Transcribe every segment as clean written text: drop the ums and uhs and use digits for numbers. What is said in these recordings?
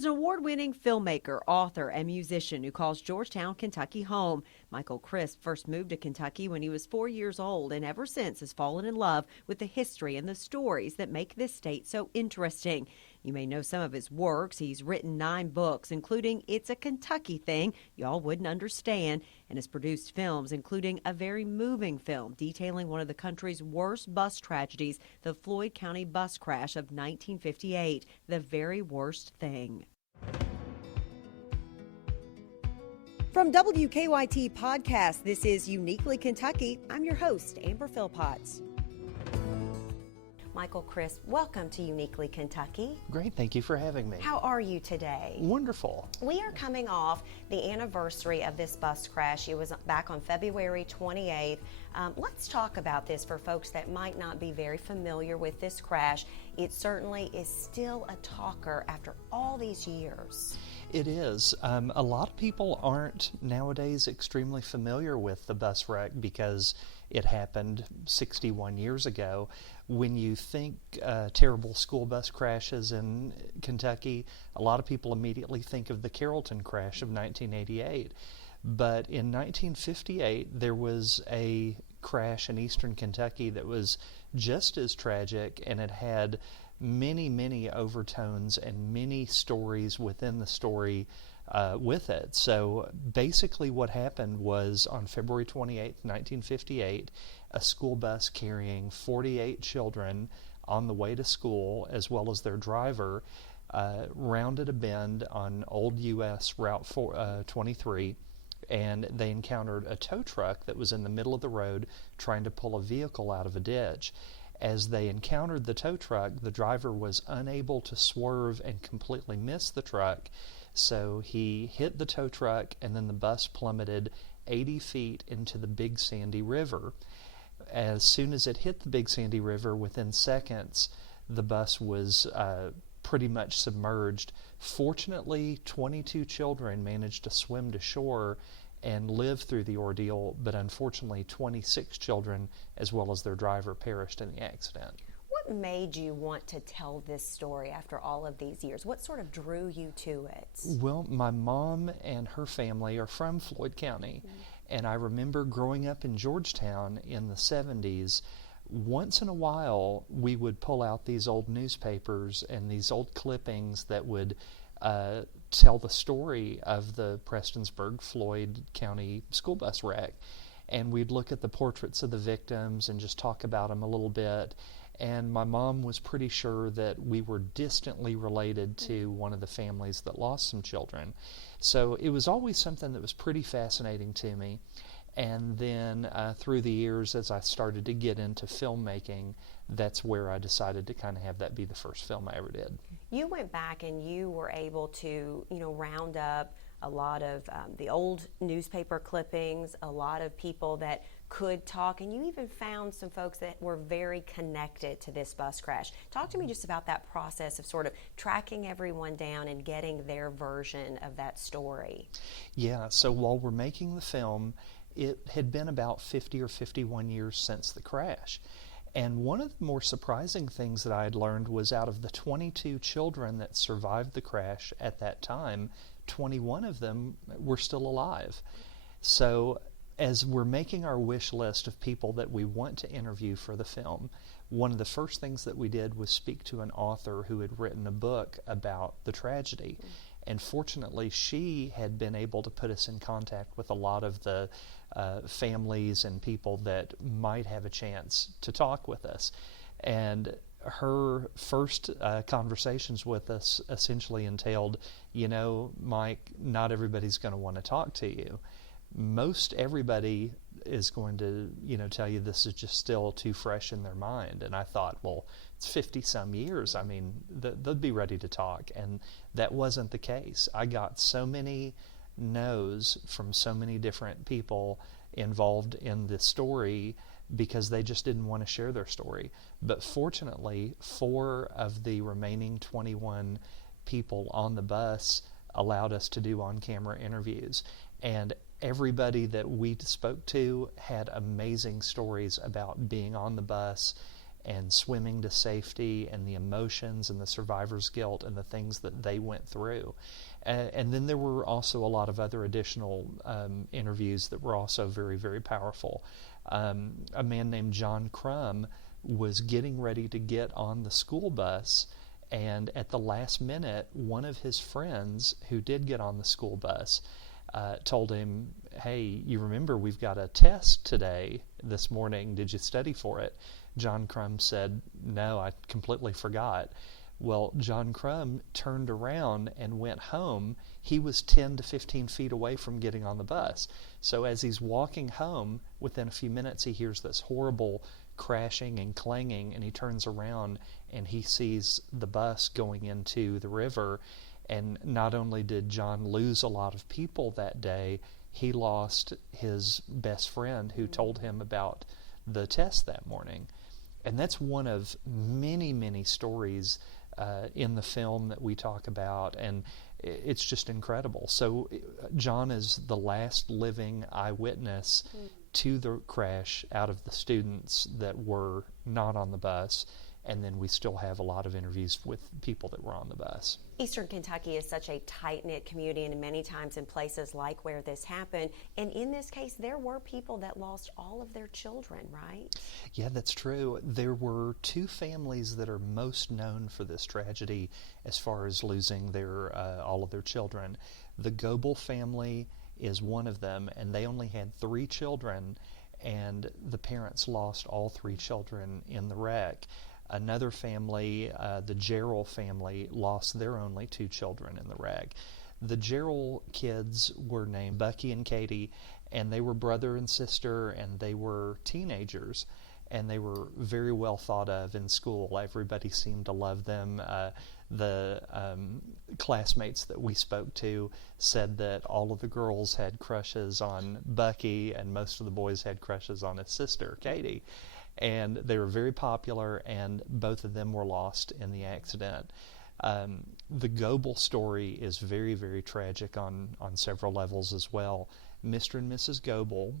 is an award-winning filmmaker, author, and musician who calls Georgetown, Kentucky home. Michael Crisp first moved to Kentucky when he was 4 years old and ever since has fallen in love with the history and the stories that make this state so interesting. You may know some of his works. He's written 9 books, including It's a Kentucky Thing Y'all Wouldn't Understand, and has produced films, including a very moving film detailing one of the country's worst bus tragedies, the Floyd County bus crash of 1958, The Very Worst Thing. From WKYT Podcast, this is Uniquely Kentucky. I'm your host, Amber Philpotts. Michael Crisp, welcome to Uniquely Kentucky. Great, thank you for having me. How are you today? Wonderful. We are coming off the anniversary of this bus crash. It was back on February 28th. Let's talk about this for folks that might not be very familiar with this crash. It certainly is still a talker after all these years. It is. A lot of people aren't nowadays extremely familiar with the bus wreck because it happened 61 years ago. When you think terrible school bus crashes in Kentucky, a lot of people immediately think of the Carrollton crash of 1988. But in 1958, there was a crash in eastern Kentucky that was just as tragic, and it had many, many overtones and many stories within the story with it. So basically what happened was on February 28th, 1958, a school bus carrying 48 children on the way to school, as well as their driver, rounded a bend on Old US Route 23, and they encountered a tow truck that was in the middle of the road trying to pull a vehicle out of a ditch. As they encountered the tow truck, the driver was unable to swerve and completely miss the truck, so he hit the tow truck, and then the bus plummeted 80 feet into the Big Sandy River. As soon as it hit the Big Sandy River, within seconds, the bus was pretty much submerged. Fortunately, 22 children managed to swim to shore and live through the ordeal, but unfortunately 26 children, as well as their driver, perished in the accident. What made you want to tell this story after all of these years? What sort of drew you to it? Well, my mom and her family are from Floyd County, and I remember growing up in Georgetown in the 70s. Once in a while, we would pull out these old newspapers and these old clippings that would tell the story of the Prestonsburg Floyd County school bus wreck, and we'd look at the portraits of the victims and just talk about them a little bit. And my mom was pretty sure that we were distantly related to one of the families that lost some children. So it was always something that was pretty fascinating to me. And then through the years, as I started to get into filmmaking, that's where I decided to kind of have that be the first film I ever did. You went back and you were able to, round up a lot of the old newspaper clippings, a lot of people that could talk, and you even found some folks that were very connected to this bus crash. Talk to me just about that process of sort of tracking everyone down and getting their version of that story. Yeah, so while we're making the film, it had been about 50 or 51 years since the crash. And one of the more surprising things that I had learned was out of the 22 children that survived the crash at that time, 21 of them were still alive. So as we're making our wish list of people that we want to interview for the film, one of the first things that we did was speak to an author who had written a book about the tragedy. And fortunately, she had been able to put us in contact with a lot of the families and people that might have a chance to talk with us. And her first conversations with us essentially entailed, Mike, not everybody's going to want to talk to you. Most everybody is going to, tell you this is just still too fresh in their mind. And I thought, well, it's 50 some years. I mean, they'd be ready to talk. And that wasn't the case. I got so many no's from so many different people involved in the story because they just didn't want to share their story. But fortunately, 4 of the remaining 21 people on the bus allowed us to do on-camera interviews. And everybody that we spoke to had amazing stories about being on the bus and swimming to safety and the emotions and the survivor's guilt and the things that they went through. And then there were also a lot of other additional interviews that were also very, very powerful. A man named John Crum was getting ready to get on the school bus, and at the last minute, one of his friends who did get on the school bus told him, "Hey, you remember we've got a test today, this morning. Did you study for it?" John Crum said, "No, I completely forgot." Well, John Crum turned around and went home. He was 10 to 15 feet away from getting on the bus. So as he's walking home, within a few minutes he hears this horrible crashing and clanging, and he turns around and he sees the bus going into the river. And not only did John lose a lot of people that day, he lost his best friend who told him about the test that morning. And that's one of many, many stories in the film that we talk about, and it's just incredible. So John is the last living eyewitness to the crash out of the students that were not on the bus, and then we still have a lot of interviews with people that were on the bus. Eastern Kentucky is such a tight-knit community, and many times in places like where this happened, and in this case there were people that lost all of their children, right? Yeah, that's true. There were two families that are most known for this tragedy as far as losing their all of their children. The Goebel family is one of them, and they only had 3 children, and the parents lost all 3 children in the wreck. Another family, the Jarrell family, lost their only 2 children in the wreck. The Jarrell kids were named Bucky and Katie, and they were brother and sister, and they were teenagers, and they were very well thought of in school. Everybody seemed to love them. The classmates that we spoke to said that all of the girls had crushes on Bucky, and most of the boys had crushes on his sister, Katie. And they were very popular, and both of them were lost in the accident. The Goebel story is very, very tragic on several levels as well. Mr. and Mrs. Goebel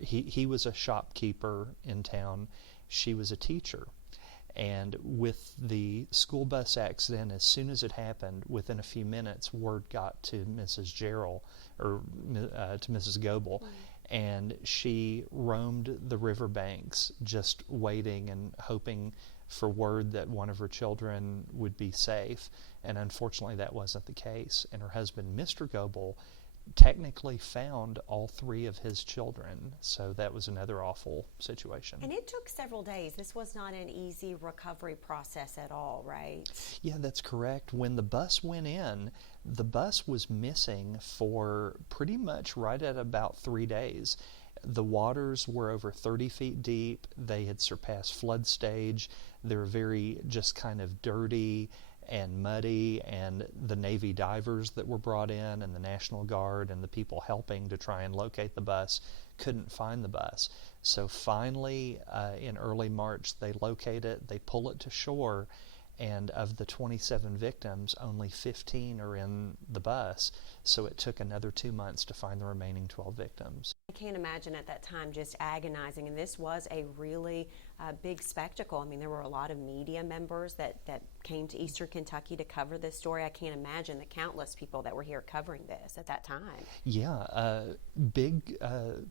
he was a shopkeeper in town. She was a teacher. And with the school bus accident, as soon as it happened, within a few minutes, word got to Mrs. Jarrell, or to Mrs. Goebel. And she roamed the riverbanks just waiting and hoping for word that one of her children would be safe. And unfortunately that wasn't the case. And her husband, Mr. Goebel, technically found all 3 of his children. So that was another awful situation. And it took several days. This was not an easy recovery process at all, right? Yeah, that's correct. When the bus went in, the bus was missing for pretty much right at about 3 days. The waters were over 30 feet deep. They had surpassed flood stage. They were very just kind of dirty and muddy, and the Navy divers that were brought in and the National Guard and the people helping to try and locate the bus couldn't find the bus. So finally, in early March, they locate it, they pull it to shore, and of the 27 victims, only 15 are in the bus. So it took another 2 months to find the remaining 12 victims. I can't imagine at that time just agonizing, and this was a really big spectacle. I mean, there were a lot of media members that came to Eastern Kentucky to cover this story. I can't imagine the countless people that were here covering this at that time. Yeah, big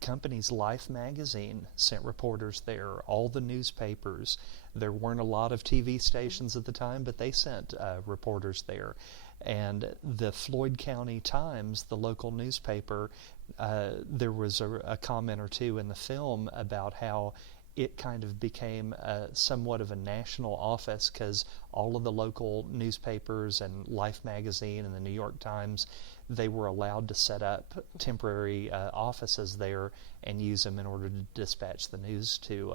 companies, Life magazine sent reporters there, all the newspapers. There weren't a lot of TV stations at the time, but they sent reporters there. And the Floyd County Times, the local newspaper, there was a comment or two in the film about how it kind of became somewhat of a national office, because all of the local newspapers and Life magazine and the New York Times, they were allowed to set up temporary offices there and use them in order to dispatch the news to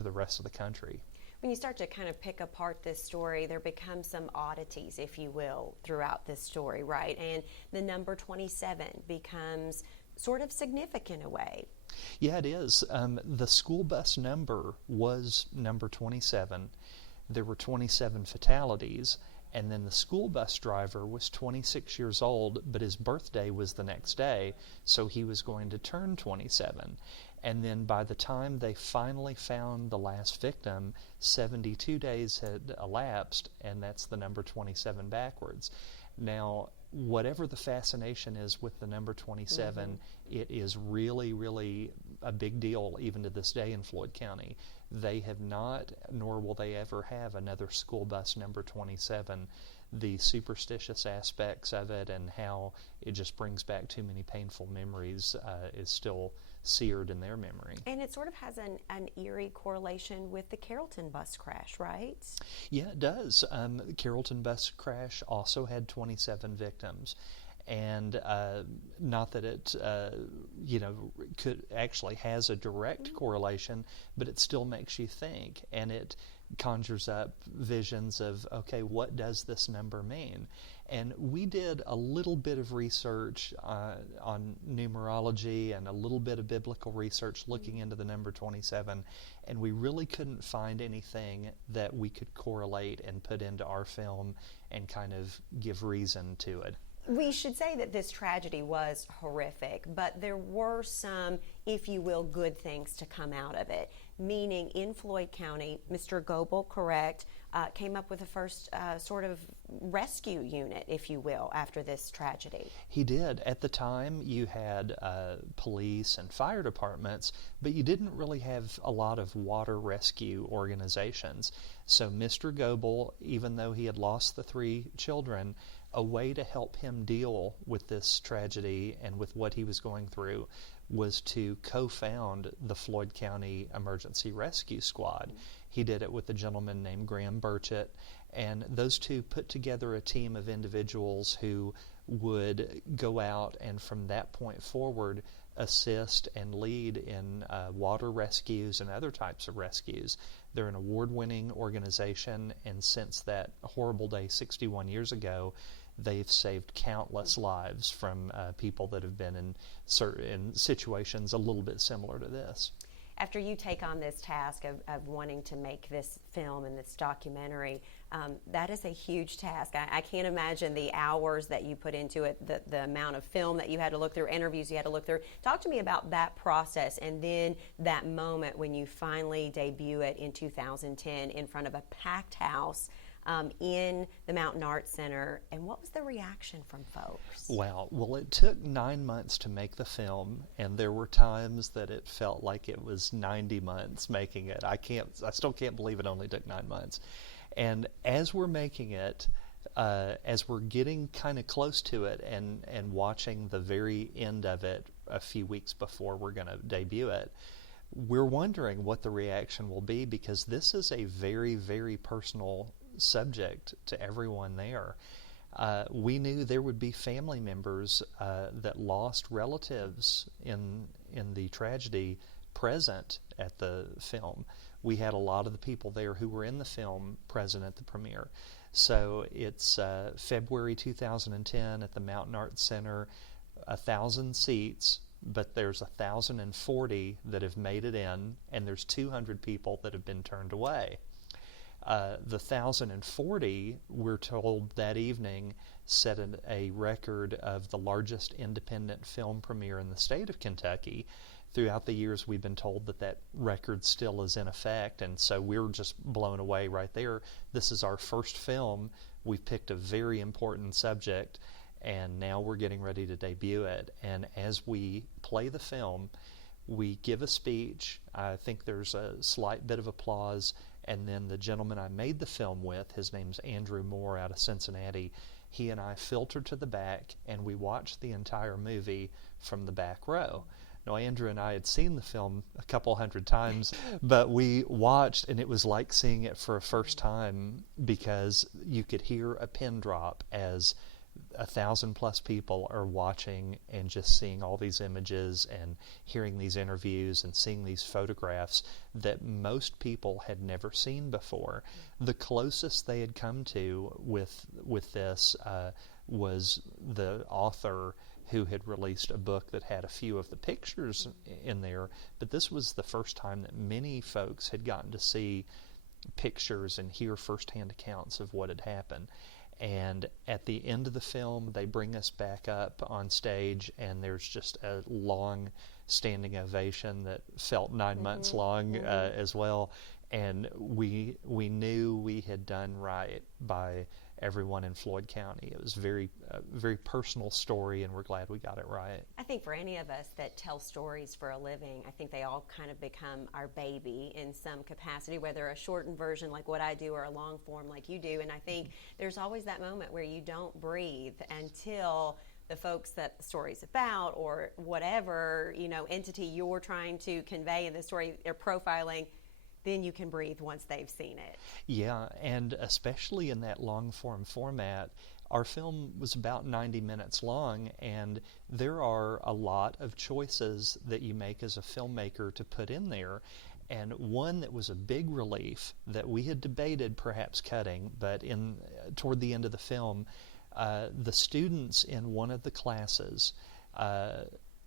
the rest of the country. When you start to kind of pick apart this story, there become some oddities, if you will, throughout this story, right? And the number 27 becomes sort of significant in a way. Yeah, it is. The school bus number was number 27. There were 27 fatalities, And then the school bus driver was 26 years old, but his birthday was the next day, so he was going to turn 27. And then by the time they finally found the last victim, 72 days had elapsed, and that's the number 27 backwards. Now, whatever the fascination is with the number 27, it is really, really a big deal even to this day in Floyd County. They have not, nor will they ever have, another school bus number 27. The superstitious aspects of it and how it just brings back too many painful memories is still seared in their memory. And it sort of has an eerie correlation with the Carrollton bus crash, right? Yeah, it does. The Carrollton bus crash also had 27 victims. And not that it, could actually has a direct correlation, but it still makes you think, and it conjures up visions of, okay, what does this number mean? And we did a little bit of research on numerology and a little bit of biblical research looking into the number 27, and we really couldn't find anything that we could correlate and put into our film and kind of give reason to it. We should say that this tragedy was horrific, but there were some, if you will, good things to come out of it. Meaning, in Floyd County, Mr. Goebel, correct, came up with the first sort of rescue unit, if you will, after this tragedy. He did. At the time, you had police and fire departments, but you didn't really have a lot of water rescue organizations. So Mr. Goebel, even though he had lost the 3 children, a way to help him deal with this tragedy and with what he was going through was to co-found the Floyd County Emergency Rescue Squad. He did it with a gentleman named Graham Burchett, and those two put together a team of individuals who would go out and from that point forward assist and lead in water rescues and other types of rescues. They're an award-winning organization, and since that horrible day 61 years ago, they've saved countless lives from people that have been in certain situations a little bit similar to this. After you take on this task of wanting to make this film and this documentary, that is a huge task. I can't imagine the hours that you put into it, the amount of film that you had to look through, interviews you had to look through. Talk to me about that process and then that moment when you finally debut it in 2010 in front of a packed house in the Mountain Arts Center, and what was the reaction from folks? Wow. Well, it took 9 months to make the film, and there were times that it felt like it was 90 months making it. I still can't believe it only took 9 months. And as we're making it, as we're getting kind of close to it and watching the very end of it a few weeks before we're going to debut it, we're wondering what the reaction will be, because this is a very, very personal subject to everyone there. We knew there would be family members that lost relatives in the tragedy present at the film. We had a lot of the people there who were in the film present at the premiere. So it's February 2010 at the Mountain Arts Center, 1,000 seats, but there's 1,040 that have made it in, and there's 200 people that have been turned away. The 1,040, we're told that evening, set a record of the largest independent film premiere in the state of Kentucky. Throughout the years, we've been told that record still is in effect, and so we're just blown away right there. This is our first film. We've picked a very important subject, and now we're getting ready to debut it. And as we play the film, we give a speech. I think there's a slight bit of applause. And then the gentleman I made the film with, his name's Andrew Moore out of Cincinnati, he and I filtered to the back, and we watched the entire movie from the back row. Now, Andrew and I had seen the film a couple hundred times, but we watched, and it was like seeing it for a first time, because you could hear a pin drop as 1,000+ people are watching and just seeing all these images and hearing these interviews and seeing these photographs that most people had never seen before. The closest they had come to with this was the author who had released a book that had a few of the pictures in there, but this was the first time that many folks had gotten to see pictures and hear firsthand accounts of what had happened. And at the end of the film, they bring us back up on stage, and there's just a long standing ovation that felt 9 months long as well. And we knew we had done right by everyone in Floyd County. It was a very personal story, and we're glad we got it right. I think for any of us that tell stories for a living, I think they all kind of become our baby in some capacity, whether a shortened version like what I do or a long form like you do. And I think there's always that moment where you don't breathe until the folks that the story's about, or whatever, entity you're trying to convey in the story or profiling, then you can breathe once they've seen it. Yeah, and especially in that long form format, our film was about 90 minutes long, and there are a lot of choices that you make as a filmmaker to put in there. And one that was a big relief that we had debated perhaps cutting, but toward the end of the film, the students in one of the classes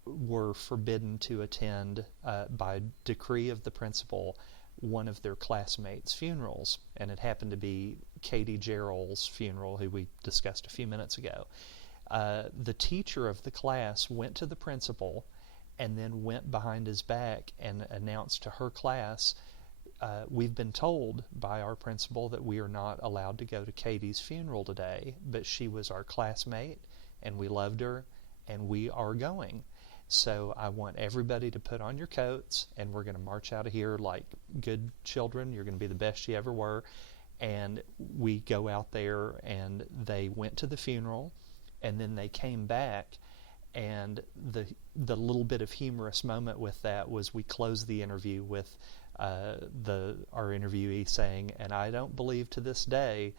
were forbidden to attend by decree of the principal one of their classmates' funerals, and it happened to be Katie Gerald's funeral, who we discussed a few minutes ago. The teacher of the class went to the principal and then went behind his back and announced to her class, we've been told by our principal that we are not allowed to go to Katie's funeral today, but she was our classmate and we loved her and we are going. So I want everybody to put on your coats, and we're going to march out of here like good children. You're going to be the best you ever were. And we go out there, and they went to the funeral, and then they came back. And the little bit of humorous moment with that was we closed the interview with our interviewee saying, and I don't believe to this day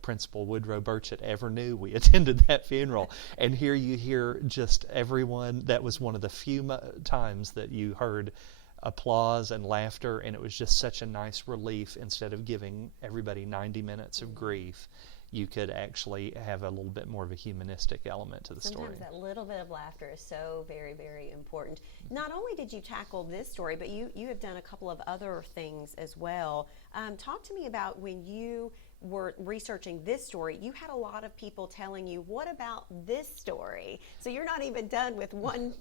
Principal Woodrow Burchett ever knew we attended that funeral. And here you hear just everyone, that was one of the few times that you heard applause and laughter, and it was just such a nice relief. Instead of giving everybody 90 minutes of grief, you could actually have a little bit more of a humanistic element to the story. Sometimes that little bit of laughter is so very, very important. Not only did you tackle this story, but you have done a couple of other things as well. Talk to me about when you were researching this story, you had a lot of people telling you, what about this story? So you're not even done with one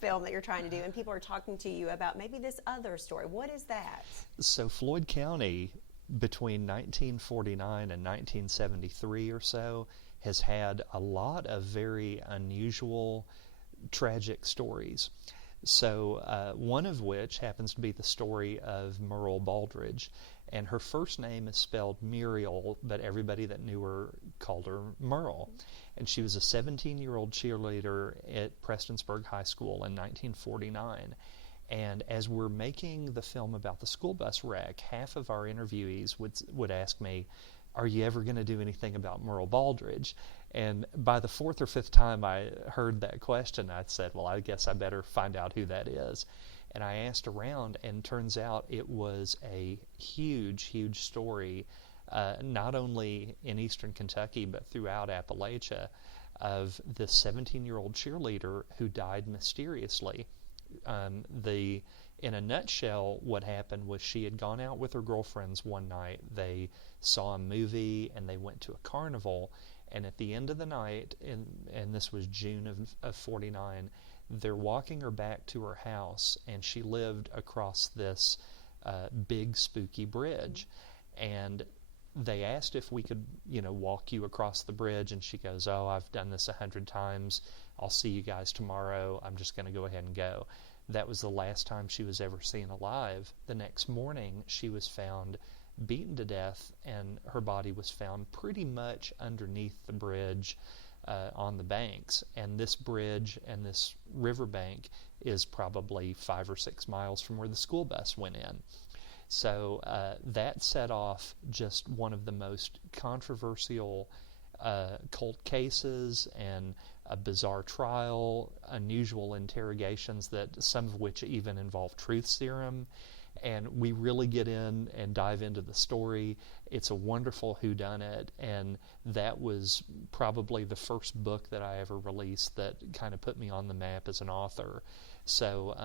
film that you're trying to do, and people are talking to you about maybe this other story. What is that? So Floyd County, between 1949 and 1973 or so, has had a lot of very unusual, tragic stories. So one of which happens to be the story of Merle Baldridge. And her first name is spelled Muriel, but everybody that knew her called her Merle. And she was a 17-year-old cheerleader at Prestonsburg High School in 1949. And as we're making the film about the school bus wreck, half of our interviewees would ask me, are you ever going to do anything about Merle Baldridge? And by the fourth or fifth time I heard that question, I said, well, I guess I better find out who that is. And I asked around, and turns out it was a huge, huge story, not only in eastern Kentucky, but throughout Appalachia, of this 17-year-old cheerleader who died mysteriously. In a nutshell, what happened was she had gone out with her girlfriends one night. They saw a movie, and they went to a carnival. And at the end of the night, and this was June of 49, they're walking her back to her house, and she lived across this big spooky bridge. And they asked if we could, walk you across the bridge, and she goes, oh, I've done this 100 times. I'll see you guys tomorrow. I'm just going to go ahead and go. That was the last time she was ever seen alive. The next morning, she was found beaten to death, and her body was found pretty much underneath the bridge on the banks. And this bridge and this riverbank is probably 5 or 6 miles from where the school bus went in. So that set off just one of the most controversial cold cases, and a bizarre trial, unusual interrogations, that some of which even involve truth serum. And we really get in and dive into the story. It's a wonderful whodunit, and that was probably the first book that I ever released that kind of put me on the map as an author. So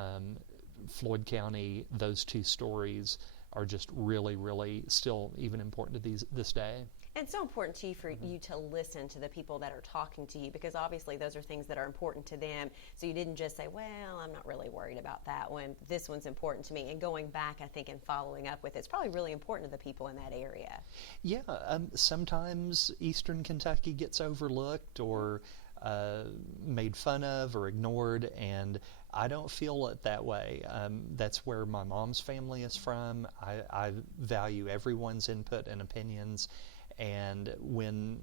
Floyd County, those two stories are just really, really still even important to this day. And it's so important to you for you to listen to the people that are talking to you, because obviously those are things that are important to them. So you didn't just say, well, I'm not really worried about that one. This one's important to me. And going back, I think, and following up with it's probably really important to the people in that area. Yeah, sometimes Eastern Kentucky gets overlooked or made fun of or ignored, and I don't feel it that way. That's where my mom's family is from. I value everyone's input and opinions. And when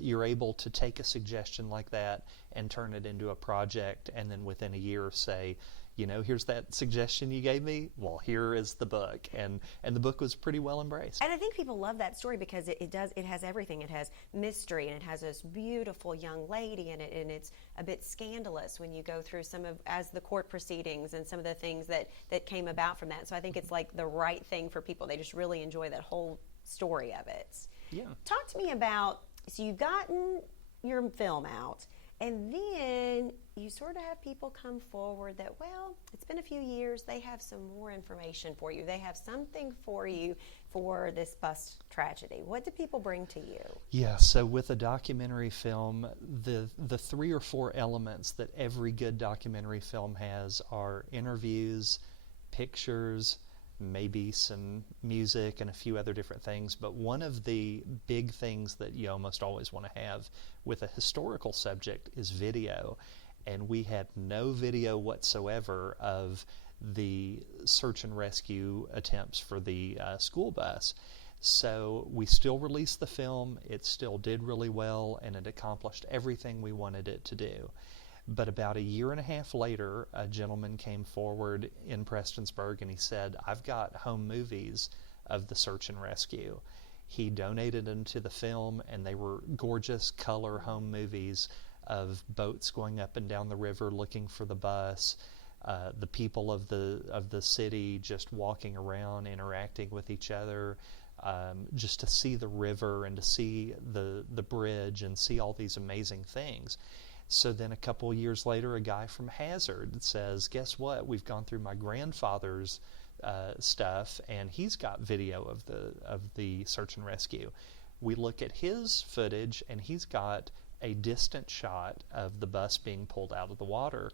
you're able to take a suggestion like that and turn it into a project, and then within a year say, here's that suggestion you gave me. Well, here is the book, and the book was pretty well embraced. And I think people love that story because it has everything. It has mystery, and it has this beautiful young lady in it, and it's a bit scandalous when you go through as the court proceedings and some of the things that came about from that. So I think it's like the right thing for people. They just really enjoy that whole story of it. Yeah. Talk to me about, so you've gotten your film out, and then you sort of have people come forward that, well, it's been a few years, they have some more information for you. They have something for you for this bus tragedy. What do people bring to you? Yeah, so with a documentary film, the 3 or 4 elements that every good documentary film has are interviews, pictures, maybe some music and a few other different things. But one of the big things that you almost always want to have with a historical subject is video. And we had no video whatsoever of the search and rescue attempts for the school bus. So we still released the film. It still did really well, and it accomplished everything we wanted it to do. But about a year and a half later, a gentleman came forward in Prestonsburg, and he said, I've got home movies of the search and rescue. He donated them to the film, and they were gorgeous color home movies of boats going up and down the river looking for the bus, the people of the city just walking around, interacting with each other, just to see the river and to see the bridge and see all these amazing things. So then a couple of years later, a guy from Hazard says, guess what? We've gone through my grandfather's stuff, and he's got video of the search and rescue. We look at his footage, and he's got a distant shot of the bus being pulled out of the water.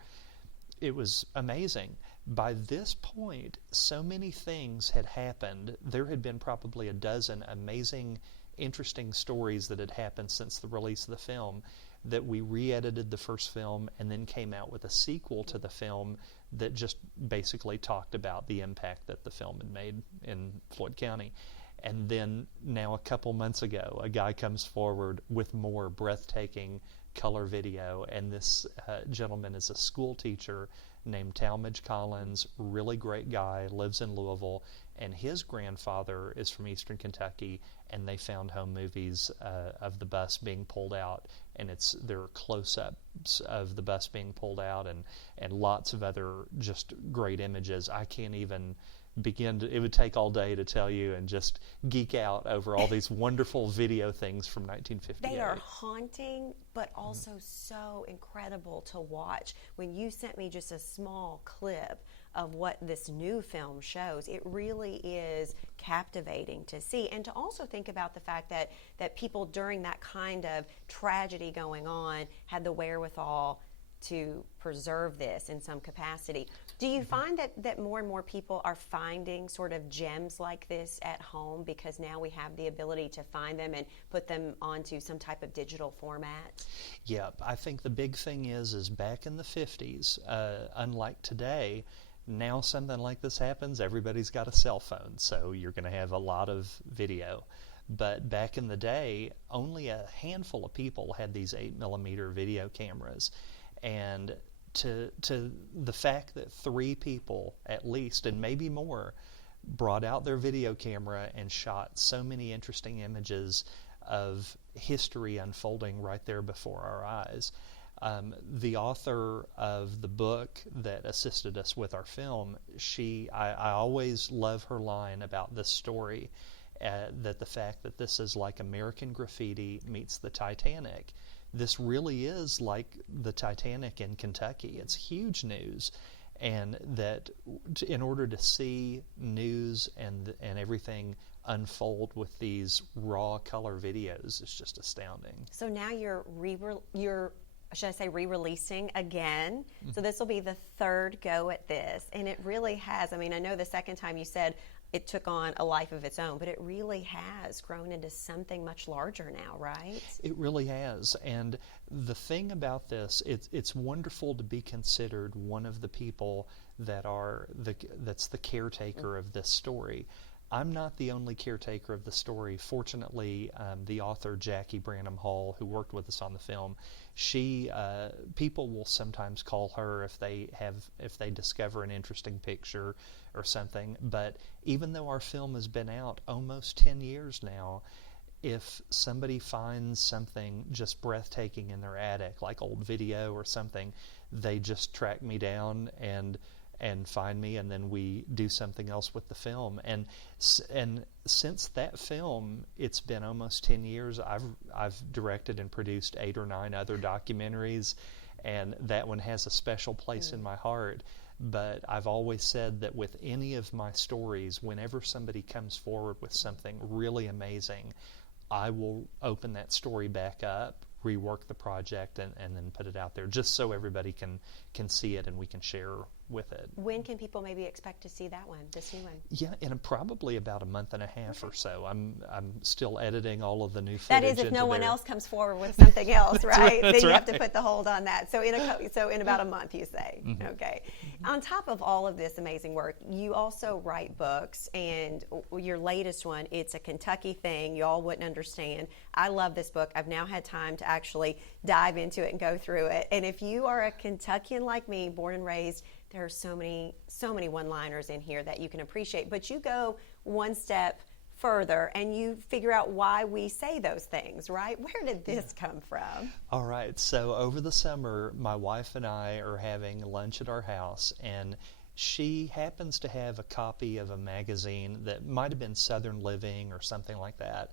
It was amazing. By this point, so many things had happened. There had been probably a dozen amazing, interesting stories that had happened since the release of the film, that we re-edited the first film and then came out with a sequel to the film that just basically talked about the impact that the film had made in Floyd County. And then now a couple months ago, a guy comes forward with more breathtaking color video, and this gentleman is a school teacher named Talmadge Collins, really great guy, lives in Louisville, and his grandfather is from Eastern Kentucky, and they found home movies of the bus being pulled out, and there are close-ups of the bus being pulled out, and lots of other just great images. I can't even it would take all day to tell you and just geek out over all these wonderful video things from 1958. They are haunting, but also so incredible to watch. When you sent me just a small clip of what this new film shows, it really is captivating to see, and to also think about the fact that people during that kind of tragedy going on had the wherewithal to preserve this in some capacity. Do you find that more and more people are finding sort of gems like this at home because now we have the ability to find them and put them onto some type of digital format? Yeah, I think the big thing is back in the 50s, unlike today, now something like this happens, everybody's got a cell phone, so you're going to have a lot of video. But back in the day, only a handful of people had these 8mm video cameras. And to the fact that 3 people at least, and maybe more, brought out their video camera and shot so many interesting images of history unfolding right there before our eyes. The author of the book that assisted us with our film, I always love her line about this story, that the fact that this is like American Graffiti meets the Titanic. This really is like the Titanic in Kentucky. It's huge news. and that in order to see news and everything unfold with these raw color videos is just astounding. So now you're should I say re-releasing again? So this will be the third go at this, and it really has. I mean, I know the second time you said it took on a life of its own, but it really has grown into something much larger now, right? It really has. And the thing about this, it's wonderful to be considered one of the people that's the caretaker of this story. I'm not the only caretaker of the story. Fortunately, the author Jackie Branham Hall, who worked with us on the film, people will sometimes call her if they discover an interesting picture or something. But even though our film has been out almost 10 years now, if somebody finds something just breathtaking in their attic, like old video or something, they just track me down and find me, and then we do something else with the film. And since that film, it's been almost 10 years. I've directed and produced 8 or 9 other documentaries, and that one has a special place in my heart. But I've always said that with any of my stories, whenever somebody comes forward with something really amazing, I will open that story back up, rework the project, and then put it out there just so everybody can see it and we can share with it. When can people maybe expect to see that one, this new one? Yeah, in probably about a month and a half or so. I'm still editing all of the new footage. That is, if no one else comes forward with something else, right? Then you have to put the hold on that. So in about a month, you say. Okay. On top of all of this amazing work, you also write books, and your latest one, it's a Kentucky thing. You all wouldn't understand. I love this book. I've now had time to actually dive into it and go through it. And if you are a Kentuckian like me, born and raised, there are so many one-liners in here that you can appreciate. But you go one step further and you figure out why we say those things, right? Where did this come from? All right. So over the summer, my wife and I are having lunch at our house, and she happens to have a copy of a magazine that might have been Southern Living or something like that.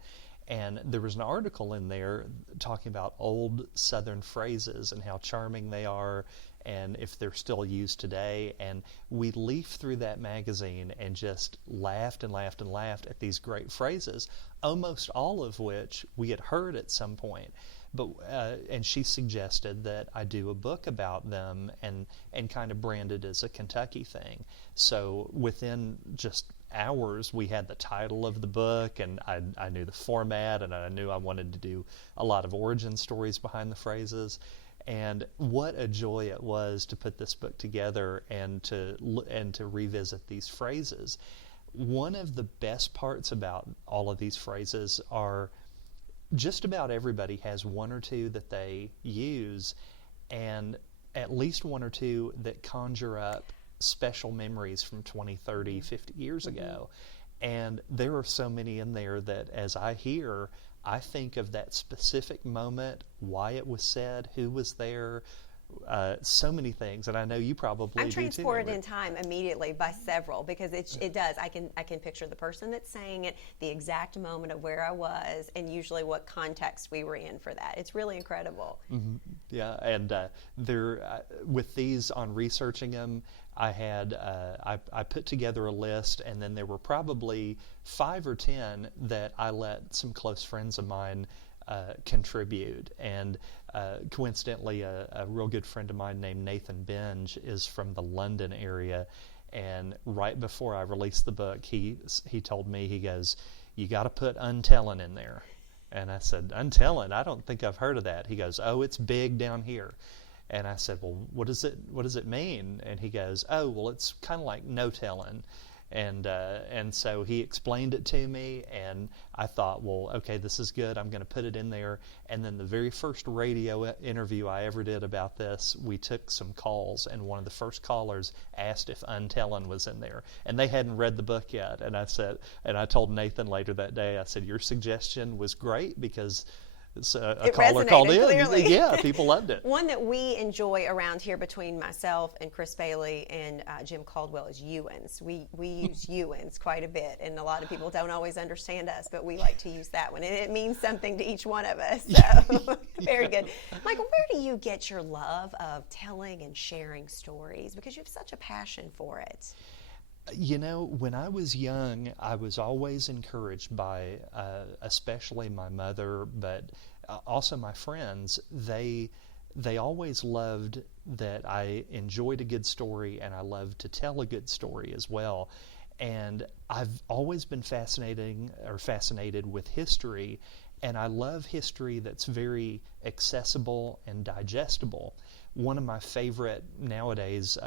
And there was an article in there talking about old Southern phrases and how charming they are and if they're still used today. And we leafed through that magazine and just laughed and laughed and laughed at these great phrases, almost all of which we had heard at some point. But and she suggested that I do a book about them and kind of brand it as a Kentucky thing. So within just hours, we had the title of the book, and I knew the format, and I knew I wanted to do a lot of origin stories behind the phrases. And what a joy it was to put this book together and to revisit these phrases. One of the best parts about all of these phrases are just about everybody has one or two that they use, and at least one or two that conjure up special memories from 20, 30, 50 years ago. And there are so many in there that as I hear, I think of that specific moment, why it was said, who was there, so many things, and I know you probably I'm do too. I'm transported in time immediately by several, because it does. I can picture the person that's saying it, the exact moment of where I was, and usually what context we were in for that. It's really incredible. Yeah, and with these, on researching them, I had I put together a list, and then there were probably 5 or 10 that I let some close friends of mine contribute. And coincidentally, a real good friend of mine named Nathan Benge is from the London area, and right before I released the book, he told me, he goes, "You got to put untellin' in there." And I said, "Untellin'? I don't think I've heard of that." He goes, "Oh, it's big down here." And I said, "Well, what does it mean?" And he goes, "Oh, well, it's kind of like no telling." And so he explained it to me, and I thought, well, okay, this is good. I'm going to put it in there. And then the very first radio interview I ever did about this, we took some calls, and one of the first callers asked if untellin' was in there, and they hadn't read the book yet. And I told Nathan later that day, I said, "Your suggestion was great, because a caller called in. Clearly. Yeah, people loved it. One that we enjoy around here between myself and Chris Bailey and Jim Caldwell is Ewins. We use Ewins quite a bit, and a lot of people don't always understand us, but we like to use that one, and it means something to each one of us. So very good. Michael, where do you get your love of telling and sharing stories? Because you have such a passion for it. You know, when I was young, I was always encouraged by, especially my mother, but also my friends. They always loved that I enjoyed a good story, and I loved to tell a good story as well. And I've always been fascinated with history, and I love history that's very accessible and digestible. One of my favorite nowadays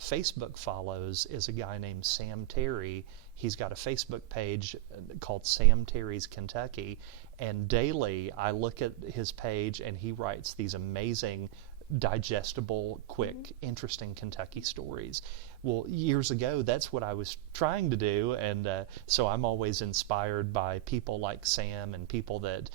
Facebook follows is a guy named Sam Terry. He's got a Facebook page called Sam Terry's Kentucky, and daily I look at his page and he writes these amazing, digestible, quick, interesting Kentucky stories. Well, years ago, that's what I was trying to do, and so I'm always inspired by people like Sam and people that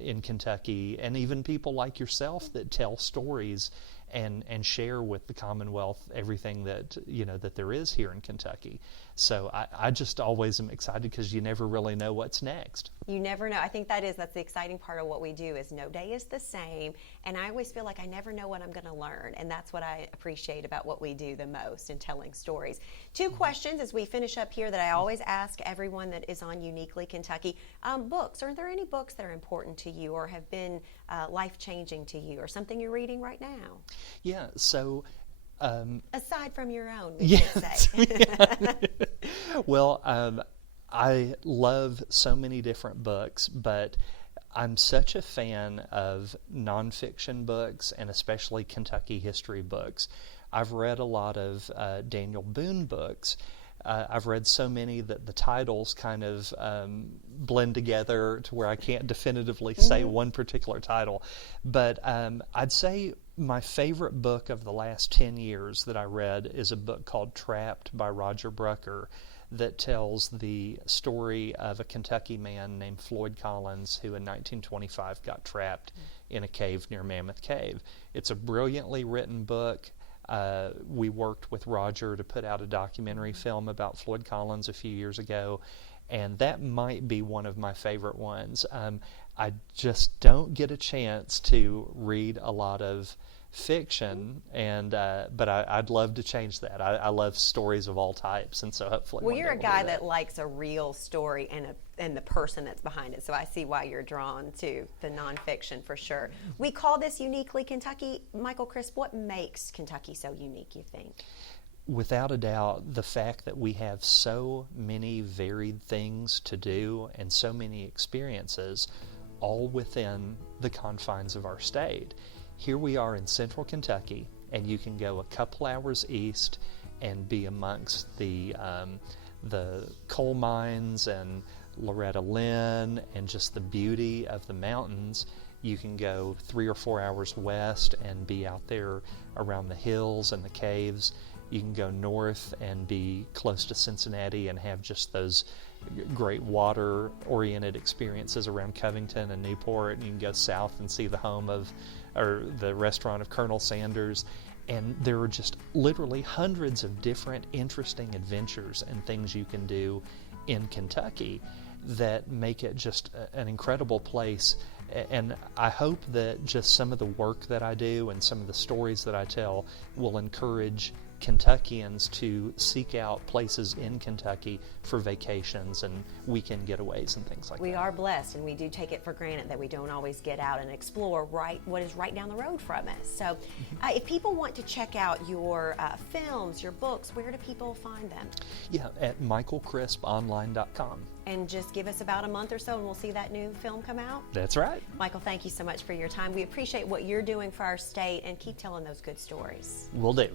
in Kentucky, and even people like yourself that tell stories and share with the Commonwealth everything that that there is here in Kentucky. So I just always am excited because you never really know what's next. You never know. I think that's the exciting part of what we do is no day is the same, and I always feel like I never know what I'm going to learn, and that's what I appreciate about what we do the most in telling stories. Two questions as we finish up here that I always ask everyone that is on Uniquely Kentucky. Books. Are there any books that are important to you or have been life-changing to you, or something you're reading right now? Yeah, so aside from your own, we should say. Well, I love so many different books, but I'm such a fan of nonfiction books and especially Kentucky history books. I've read a lot of Daniel Boone books. I've read so many that the titles kind of blend together to where I can't definitively say one particular title. But I'd say my favorite book of the last 10 years that I read is a book called Trapped by Roger Brucker that tells the story of a Kentucky man named Floyd Collins who in 1925 got trapped in a cave near Mammoth Cave. It's a brilliantly written book. We worked with Roger to put out a documentary film about Floyd Collins a few years ago, and that might be one of my favorite ones. I just don't get a chance to read a lot of fiction, and but I'd love to change that. I love stories of all types, and so hopefully. Well, you're a guy that likes a real story and the person that's behind it, so I see why you're drawn to the nonfiction for sure. We call this Uniquely Kentucky. Michael Crisp, what makes Kentucky so unique, you think? Without a doubt, the fact that we have so many varied things to do and so many experiences all within the confines of our state. Here we are in central Kentucky, and you can go a couple hours east and be amongst the coal mines and Loretta Lynn and just the beauty of the mountains. You can go 3 or 4 hours west and be out there around the hills and the caves. You can go north and be close to Cincinnati and have just those great water-oriented experiences around Covington and Newport. And you can go south and see the home of, or the restaurant of Colonel Sanders. And there are just literally hundreds of different interesting adventures and things you can do in Kentucky that make it just an incredible place. And I hope that just some of the work that I do and some of the stories that I tell will encourage Kentuckians to seek out places in Kentucky for vacations and weekend getaways and things like that. We are blessed, and we do take it for granted that we don't always get out and explore what is right down the road from us. So if people want to check out your films, your books, where do people find them? Yeah, at michaelcrisponline.com. And just give us about a month or so and we'll see that new film come out? That's right. Michael, thank you so much for your time. We appreciate what you're doing for our state, and keep telling those good stories. Will do.